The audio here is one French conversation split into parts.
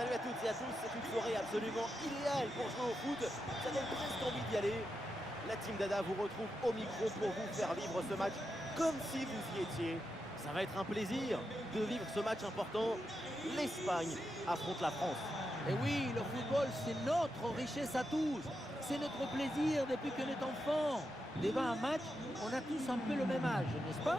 Salut à toutes et à tous, c'est une soirée absolument idéale pour jouer au foot. Ça donne presque envie d'y aller. La team Dada vous retrouve au micro pour vous faire vivre ce match comme si vous y étiez. Ça va être un plaisir de vivre ce match important. L'Espagne affronte la France. Et oui, le football, c'est notre richesse à tous. C'est notre plaisir depuis que l'on est enfant. Devant un match, on a tous un peu le même âge, n'est-ce pas?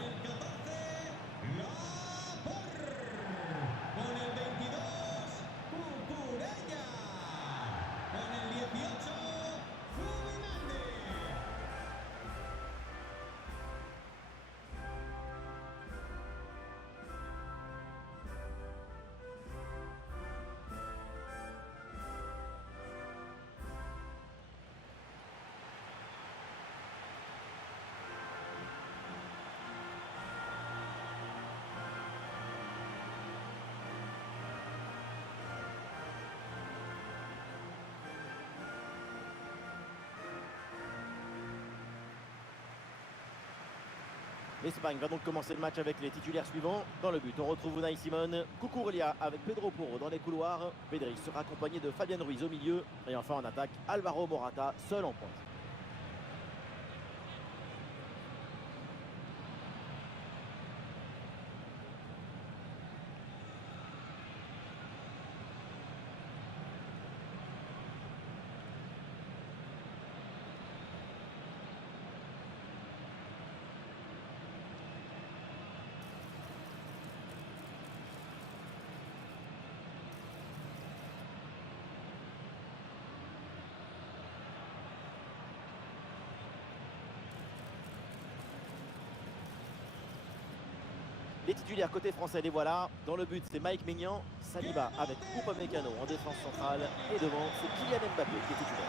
L'Espagne va donc commencer le match avec les titulaires suivants. Dans le but, on retrouve Unai Simon, Cucurella avec Pedro Porro dans les couloirs. Pedri sera accompagné de Fabian Ruiz au milieu. Et enfin en attaque, Alvaro Morata seul en pointe. Les titulaires côté français, les voilà. Dans le but, c'est Mike Maignan, Saliba avec Upamecano en défense centrale. Et devant, c'est Kylian Mbappé qui est titulaire.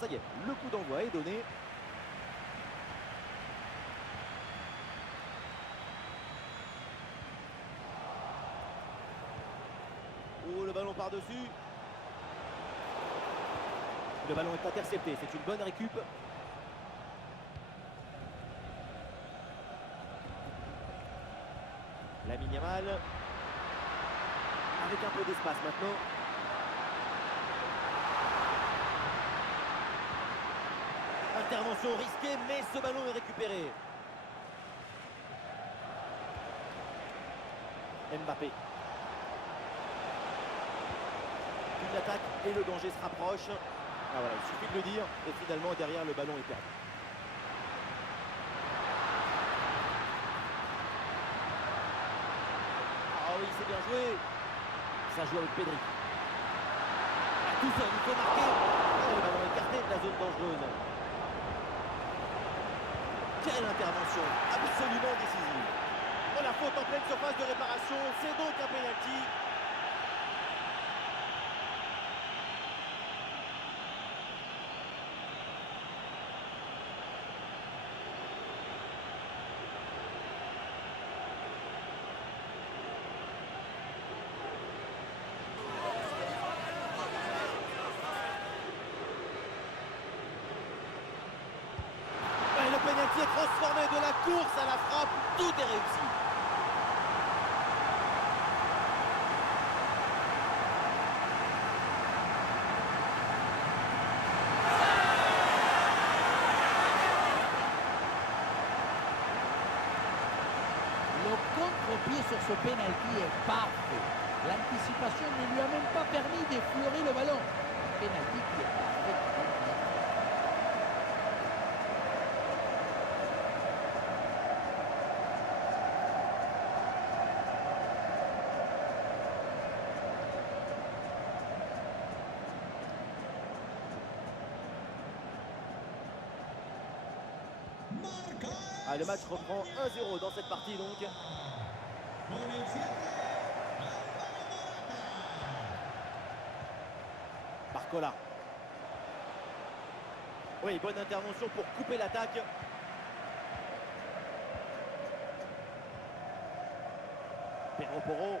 Ça y est, le coup d'envoi est donné. Oh, le ballon par-dessus. Le ballon est intercepté, c'est une bonne récup. Lamine Yamal. Avec un peu d'espace maintenant. Intervention risquée, mais ce ballon est récupéré. Mbappé. Une attaque et le danger se rapproche. Ah voilà, il suffit de le dire. Et finalement, derrière, le ballon est perdu. Ah oui, c'est bien joué. Ça joue avec Pedri. Tout seul, il faut marquer. Oh, le ballon écarté de la zone dangereuse. Quelle intervention absolument décisive. Oh, la faute en pleine surface de réparation, c'est donc un pénalty. Le pénalty est transformé de la course à la frappe, tout est réussi. Le contre-pied sur ce penalty est parfait. L'anticipation ne lui a même pas permis d'effleurer le ballon. Penalty qui est parfait. Ah, le match reprend 1-0 dans cette partie donc. Barcola. Oui, bonne intervention pour couper l'attaque. Pedro Porro.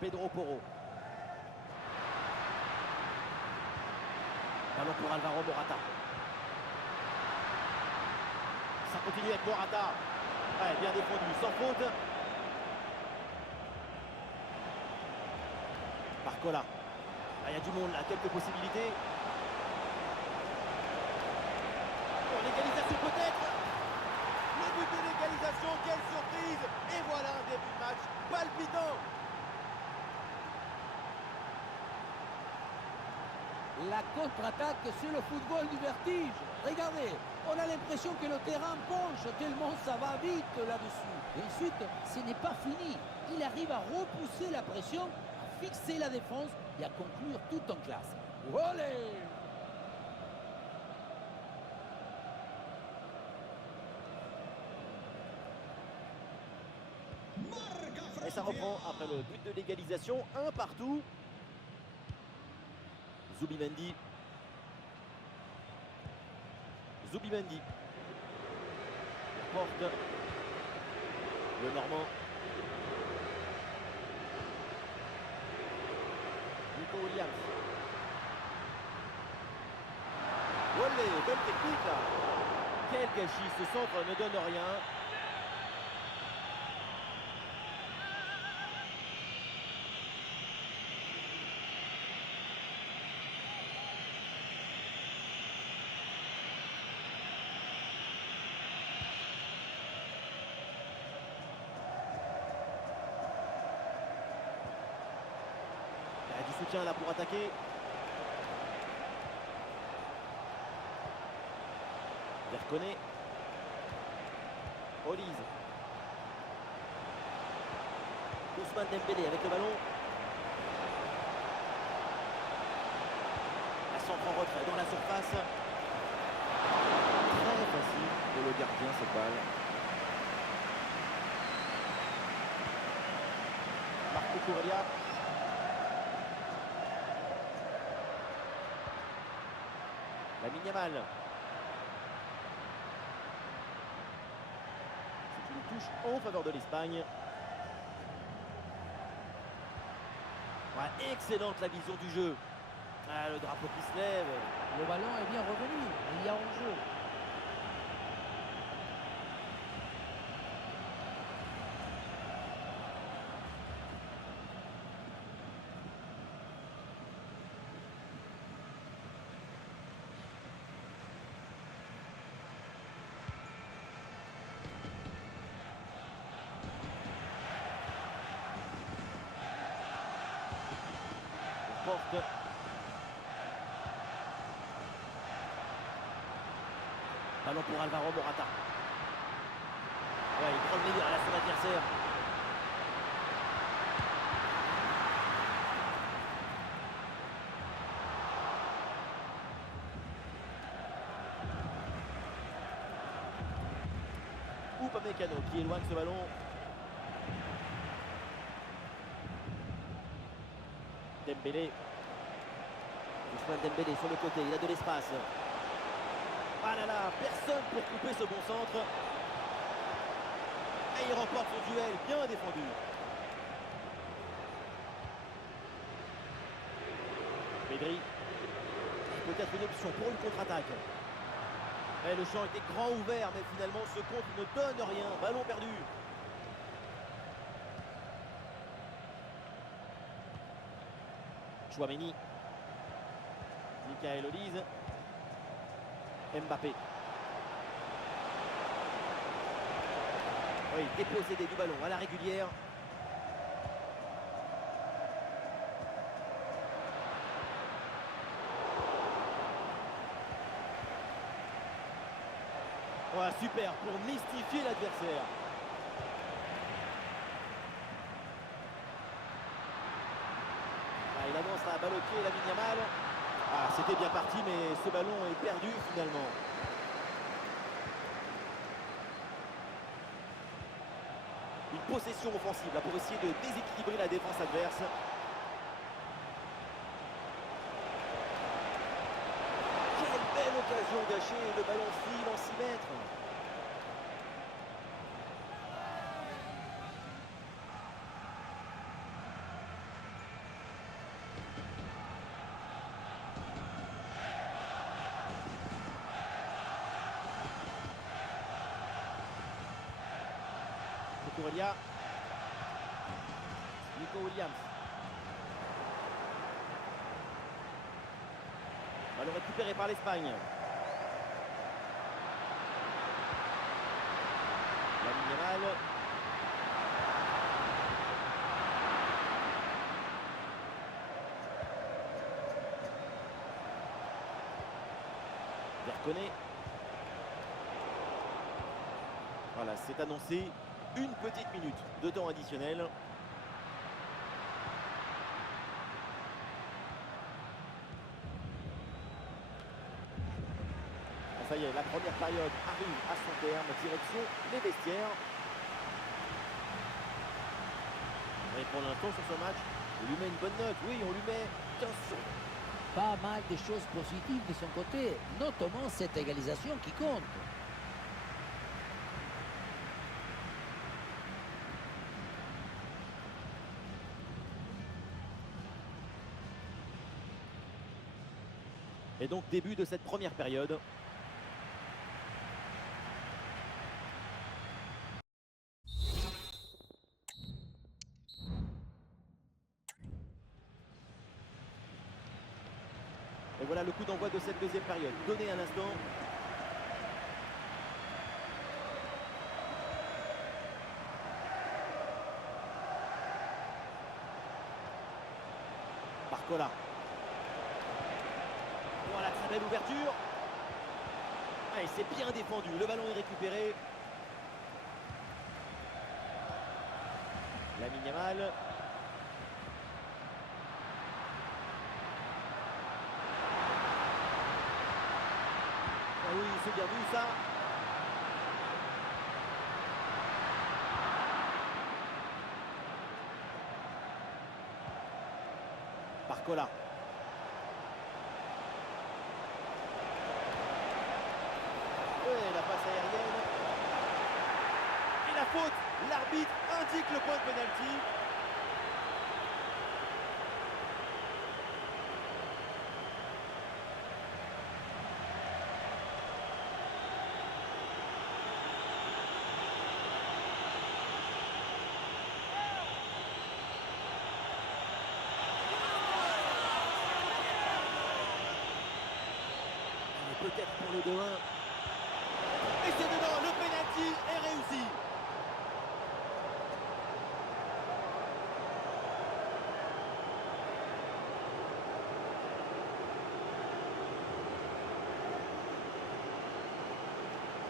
Pedro Porro. Ballon pour Alvaro Morata. Ça continue avec Morata. Ouais, bien défendu, sans faute. Barcola. Ah, il y a du monde là, quelques possibilités. Pour l'égalisation peut-être. Le but de l'égalisation, quelle surprise. Et voilà un début de match palpitant. La contre-attaque, c'est le football du vertige. Regardez, on a l'impression que le terrain penche tellement ça va vite là-dessus. Et ensuite, ce n'est pas fini. Il arrive à repousser la pression, à fixer la défense et à conclure tout en classe. Olé! Et ça reprend après le but de l'égalisation, un partout. Zubimendi. Zubimendi. Il porte le Normand. Nico Williams. Olé, bonne technique là. Quel gâchis, ce centre ne donne rien. Il y a du soutien là pour attaquer. Verconet. Olise. Ousmane Dembélé avec le ballon. La centre en retrait dans la surface. Très facile pour le gardien cette balle. Marco Correa. Lamine Yamal. C'est une touche en faveur de l'Espagne. Ouais, excellente la vision du jeu. Ah, le drapeau qui se lève. Le ballon est bien revenu. Il y a hors-jeu. Porte. Ballon pour Alvaro Morata. Ouais, il prend le meilleur à son adversaire. Upamecano qui éloigne ce ballon. Dembélé. Ousmane Dembélé sur le côté, il a de l'espace. Ah là là, personne pour couper ce bon centre. Et il remporte son duel, bien défendu. Pedri. Peut-être une option pour une contre-attaque. Et le champ était grand ouvert, mais finalement ce contre ne donne rien. Ballon perdu. Chouameni. Michael Olise. Mbappé. Oui, dépossédé du ballon à la régulière. Ouais, super pour mystifier l'adversaire. Ah, il avance à balle au pied, Lamine Yamal. Ah, c'était bien parti, mais ce ballon est perdu finalement. Une possession offensive là, pour essayer de déséquilibrer la défense adverse. Occasion gâchée et le ballon file en 6 mètres. Cucurella. Nico Williams. Ballon récupéré par l'Espagne. Lamine Yamal. Verconet. Voilà, c'est annoncé. Une petite minute de temps additionnel. Ça y est, la première période arrive à son terme. Direction les vestiaires. Et pour l'instant sur ce match, on lui met une bonne note. Oui, on lui met 15 sur 20. Pas mal de choses positives de son côté, notamment cette égalisation qui compte. Et donc début de cette première période. Et voilà le coup d'envoi de cette deuxième période. Donné à l'instant. Barcola. Voilà, très belle ouverture. Ah, et c'est bien défendu. Le ballon est récupéré. Lamine Yamal. Ah oui, c'est bien vu ça. Barcola. Et la passe aérienne. Et la faute. L'arbitre indique le point de pénalty. Peut-être pour le 2-1. Et c'est dedans, le pénalty est réussi.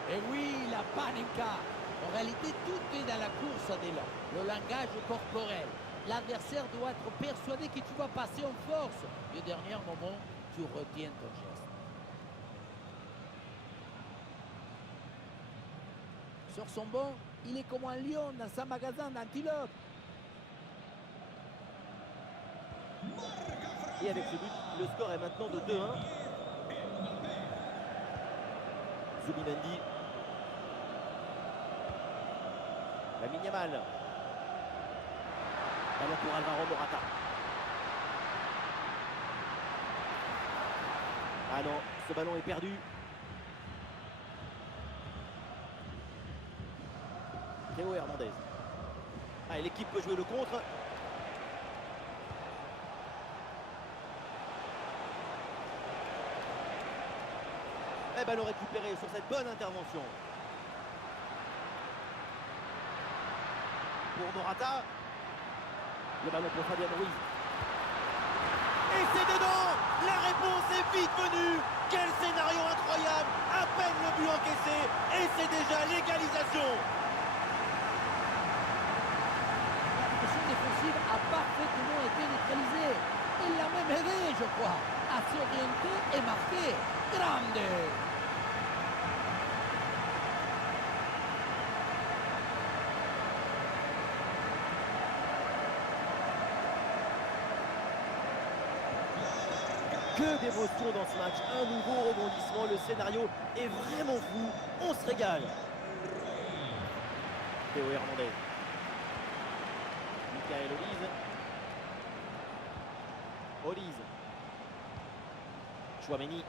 Et oui, la panenka. En réalité, tout est dans la course d'élan. Le langage corporel. L'adversaire doit être persuadé que tu vas passer en force. Et au dernier moment, tu retiens ton geste. Sur son banc, il est comme un lion dans sa magasin d'antilope. Et avec ce but, le score est maintenant de 2-1. Zubimendi. Lamine Yamal. Ballon pour Alvaro Morata. Ah non, ce ballon est perdu. Théo Hernandez. Ah, et l'équipe peut jouer le contre. Et ballon récupéré sur cette bonne intervention. Pour Morata. Le ballon pour Fabian Ruiz. Et c'est dedans. La réponse est vite venue. Quel scénario incroyable. À peine le but encaissé. Et c'est déjà l'égalisation. Défensive a parfaitement été neutralisée. Il l'a même aidé, je crois, à s'orienter et marquer. Grande! Que d'émotion dans ce match. Un nouveau rebondissement. Le scénario est vraiment fou. On se régale. Théo Hernandez. Michael Olise. Olise. Chouameni.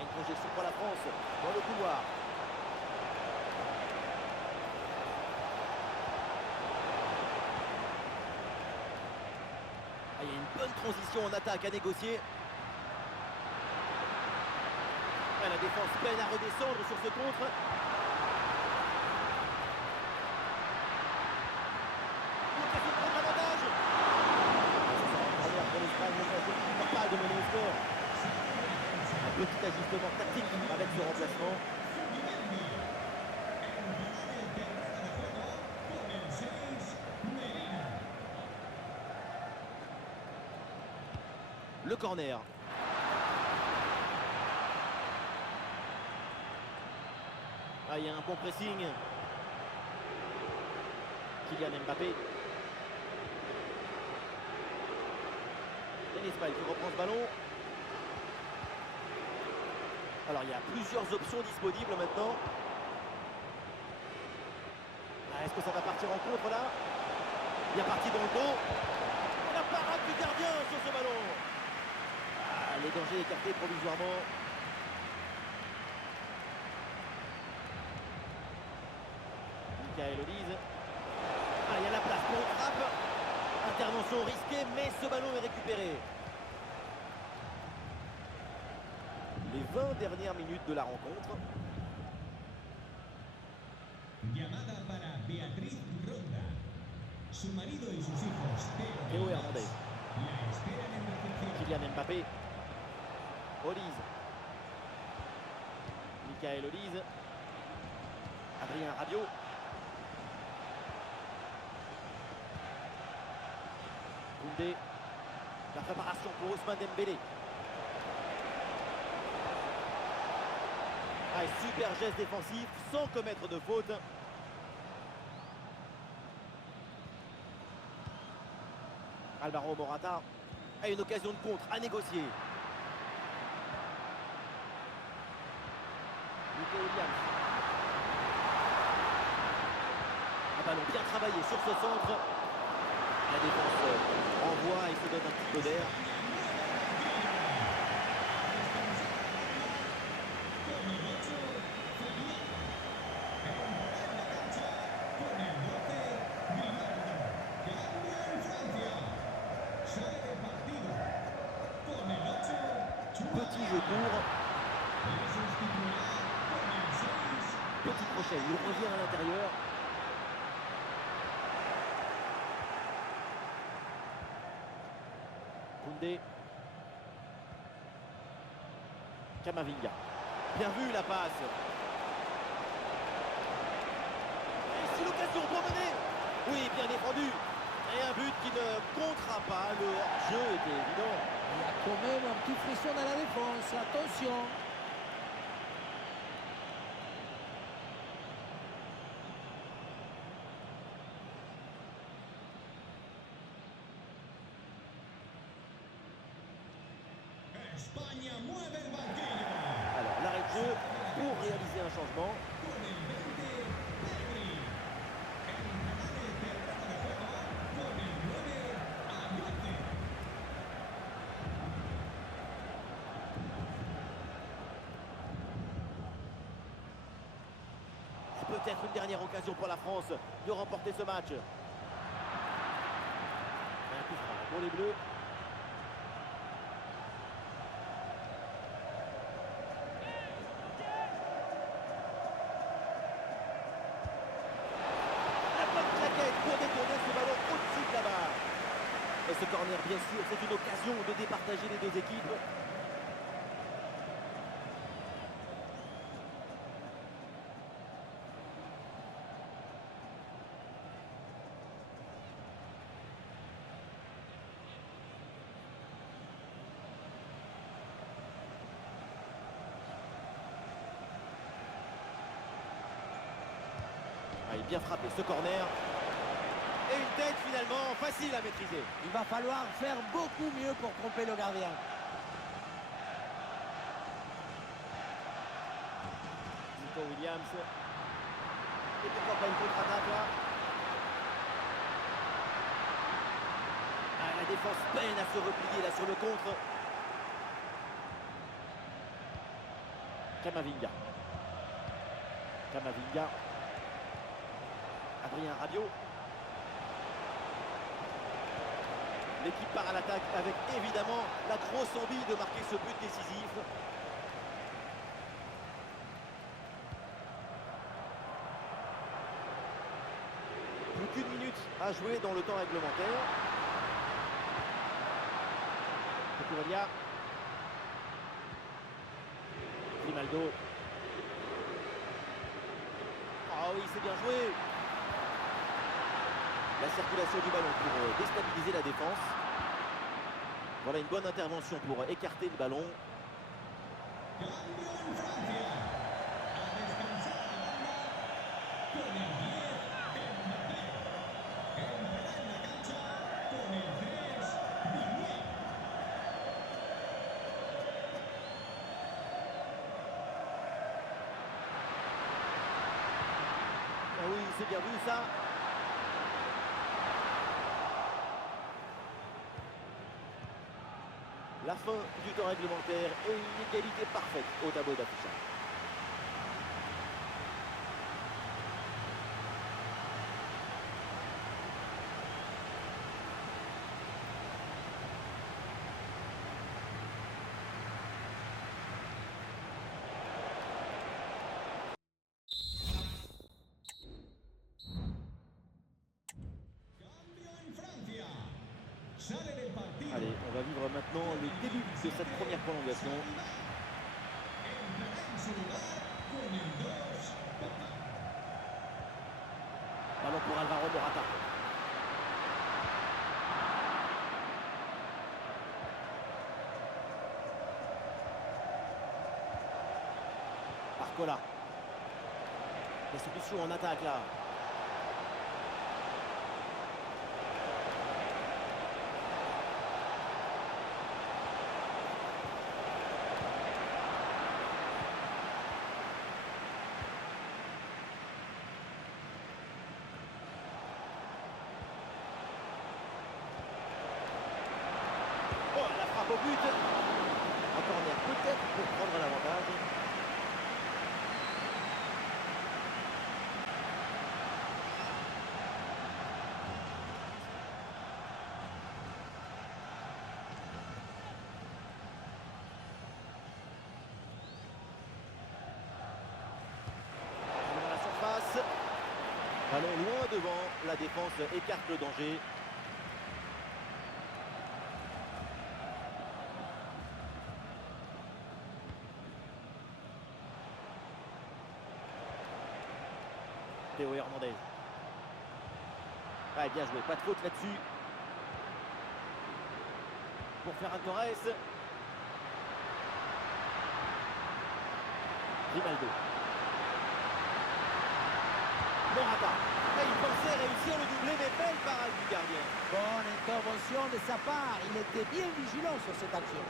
Une projection pour la France dans le couloir. Ah, il y a une bonne transition en attaque à négocier. Ah, la défense peine à redescendre sur ce contre. L'occasion de prendre l'avantage. Pour l'Espagne, ne pas de mener le score. Un petit ajustement tactique avec ce remplacement. Le corner. Ah, il y a un bon pressing. Kylian Mbappé. L'Espagne qui reprend ce ballon. Alors il y a plusieurs options disponibles maintenant. Ah, est-ce que ça va partir en contre là? Bien parti dans le dos. La parade du gardien sur ce ballon. Ah, les dangers écartés provisoirement. Michael Olise. Ah, il y a la place pour une frappe. Intervention risquée, mais ce ballon est récupéré. Les 20 dernières minutes de la rencontre. Llamada para Beatriz Ronda. Su marido y sus hijos, Théo Hernandez. la esperan en recepción. Kylian Mbappé. Olise. Michael Olise. Adrien Rabiot. Koundé. La préparation pour Ousmane Dembélé. Ah, super geste défensif sans commettre de faute. Alvaro Morata a une occasion de contre à négocier. Nico Williams. Un ballon bien travaillé sur ce centre. La défense envoie et se donne un petit peu d'air. Petit jeu court. Petit crochet, il revient à l'intérieur. Koundé. Camavinga. Bien vu la passe. Et c'est l'occasion pour mener. Oui, bien défendu. Et un but qui ne comptera pas. Le hors-jeu était évident. Il y a quand même un petit frisson dans la défense. Attention. España mueve el banquillo. Alors, l'arrêt de jeu pour réaliser un changement. Con el 20, Pedri. El terreno de juego con el 9, Ayoce. Peut-être une dernière occasion pour la France de remporter ce match. Un coup franc pour les Bleus. La bonne claquette pour détourner ce ballon au-dessus de la barre. Et ce corner, bien sûr, c'est une occasion de départager les deux équipes. Ah, il a bien frappé ce corner. Et une tête finalement facile à maîtriser. Il va falloir faire beaucoup mieux pour tromper le gardien. Williams. Et pourquoi pas une contre-attaque là? Ah, la défense peine à se replier là sur le contre. Camavinga. Camavinga. Adrien Rabiot. L'équipe part à l'attaque avec évidemment la grosse envie de marquer ce but décisif. Plus qu'une minute à jouer dans le temps réglementaire. Cucurella. Grimaldo. Ah oui, c'est bien joué. La circulation du ballon pour déstabiliser la défense. Voilà une bonne intervention pour écarter le ballon. Cambio en Francia. A descansar la banda con el 10 Mbappé. Entrará en la cancha con el 3 Viñé. Ah oui, c'est bien vu ça. La fin du temps réglementaire et une égalité parfaite au tableau d'affichage. Cambio en Francia. Sale del partido. Allez, on va vivre maintenant le début de cette première prolongation. Entrará en su lugar con el 2 Papa. Ballon pour Alvaro Morata. Barcola. Des solutions en attaque là. Oh, la frappe au but. Un corner peut-être pour prendre l'avantage. Dans la surface. Ballon loin devant. La défense écarte le danger. Théo Hernandez. Ah, bien joué, pas de faute là-dessus. Pour Ferran Torres. Grimaldo. Morata. Et il pensait réussir le doublé, mais belle parade du gardien. Bonne intervention de sa part. Il était bien vigilant sur cette action.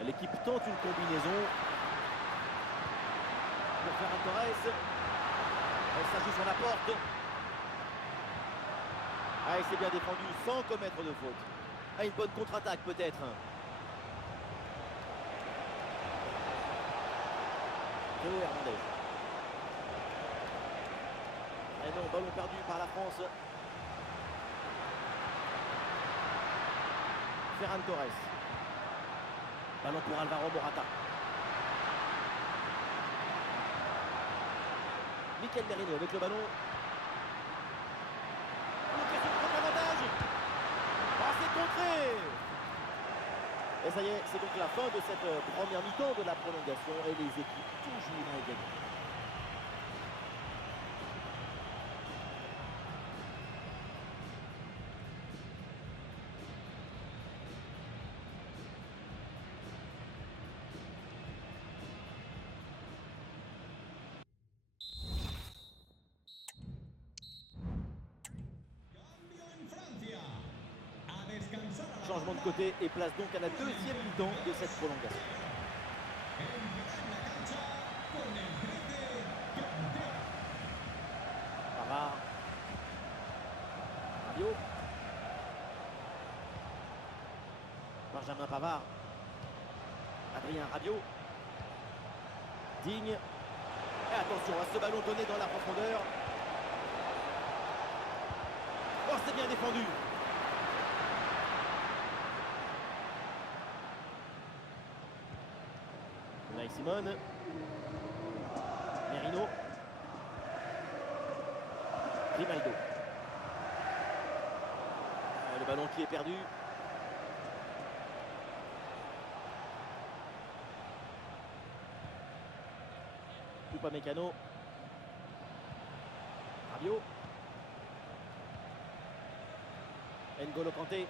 L'équipe tente une combinaison. Pour Ferran Torres. Elle s'ajoute sur la porte. Ah, et c'est bien défendu sans commettre de faute. Ah, une bonne contre-attaque peut-être. Théo Hernandez. Et non, ballon perdu par la France. Ferran Torres. Ballon pour Alvaro Morata. Mikel Merino avec le ballon. L'occasion de prendre l'avantage. Ah, c'est contré. Et ça y est, c'est donc la fin de cette première mi-temps de la prolongation et les équipes toujours à égalité. changement de côté et place donc à la deuxième mi-temps de cette prolongation. Pavard. Rabiot. Benjamin Pavard. Adrien Rabiot. Digne. Et attention à ce ballon donné dans la profondeur. Oh, c'est bien défendu. Unai Simon. Merino. Grimaldo. Le ballon qui est perdu. Upamecano. Rabiot. N'Golo Kanté.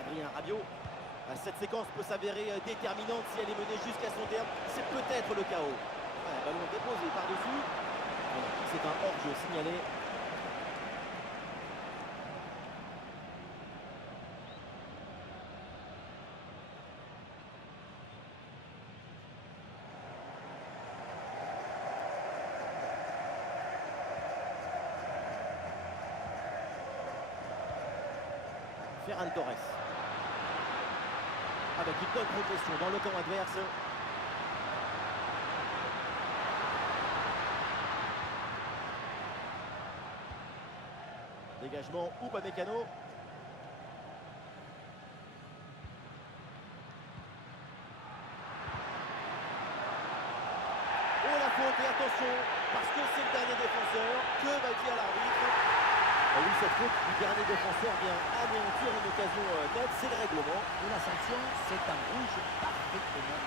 Adrien Rabiot. Cette séquence peut s'avérer déterminante si elle est menée jusqu'à son terme. C'est peut-être le chaos. Ouais, ballon déposé par-dessus. C'est un hors-jeu signalé. Ferran Torres. Avec une bonne progression dans le camp adverse. Dégagement Upamecano. Oh la faute et attention parce que c'est le dernier défenseur. Que va dire l'arbitre? Ah oui, cette faute du dernier défenseur vient anéantir une occasion nette, c'est le règlement. Et la sanction, c'est un rouge parfaitement.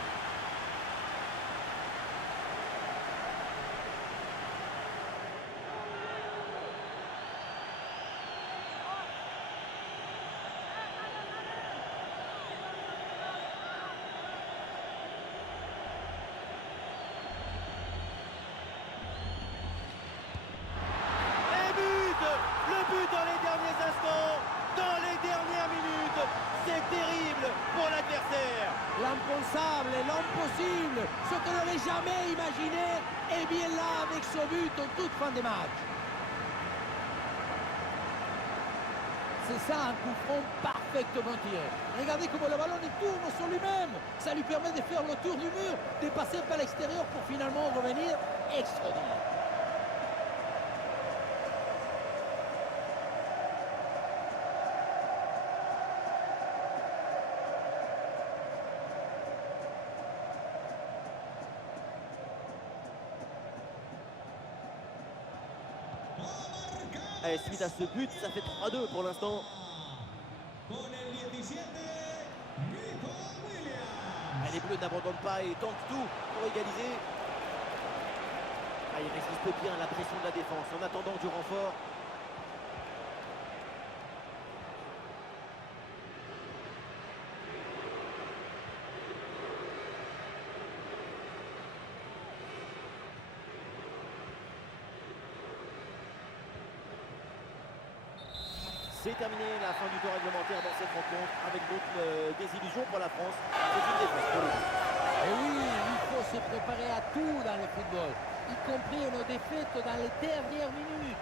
Dans les derniers instants, dans les dernières minutes, c'est terrible pour l'adversaire. L'impensable, l'impossible, ce qu'on n'aurait jamais imaginé, est bien là avec ce but en toute fin de match. C'est ça, un coup franc parfaitement tiré. Regardez comment le ballon il tourne sur lui-même. Ça lui permet de faire le tour du mur, de passer par l'extérieur pour finalement revenir. Extraordinaire. Et suite à ce but, ça fait 3-2 pour l'instant. Les Bleus n'abandonnent pas et tentent tout pour égaliser. Il résiste bien à la pression de la défense en attendant du renfort. C'est terminé la fin du temps réglementaire dans cette rencontre avec d'autres désillusions pour la France. C'est une défaite pour le coup. Et oui, il faut se préparer à tout dans le football, y compris nos défaites dans les dernières minutes.